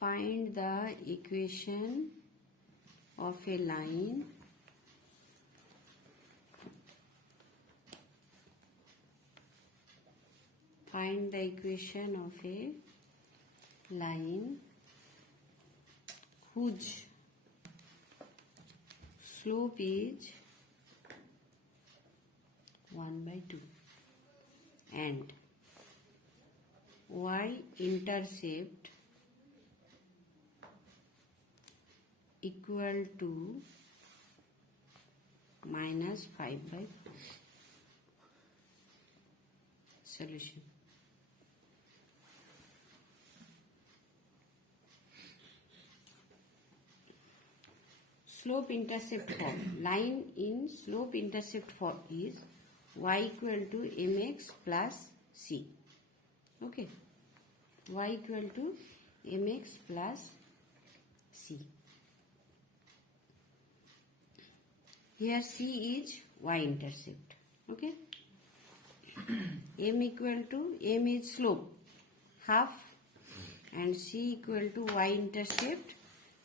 Find the equation of a line whose slope is 1/2 and y-intercept equal to -5/4. Solution. Slope intercept form. Line in slope intercept form is y equal to mx plus c. Okay. Y equal to mx plus c. Here c is y-intercept. Okay. M is slope, half, and c equal to y-intercept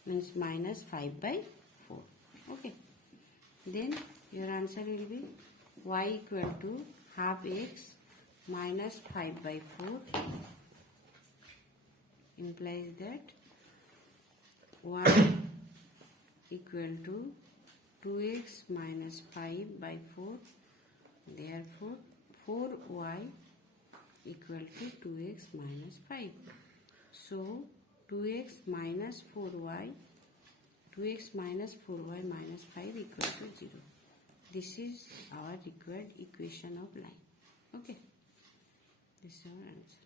means -5/4. Okay. Then your answer will be y equal to half x minus 5/4 implies that y equal to 2x minus 5/4. Therefore 4y equal to 2x minus 5. So 2x minus 4y minus 5 equal to 0. This is our required equation of line. Okay. This is our answer.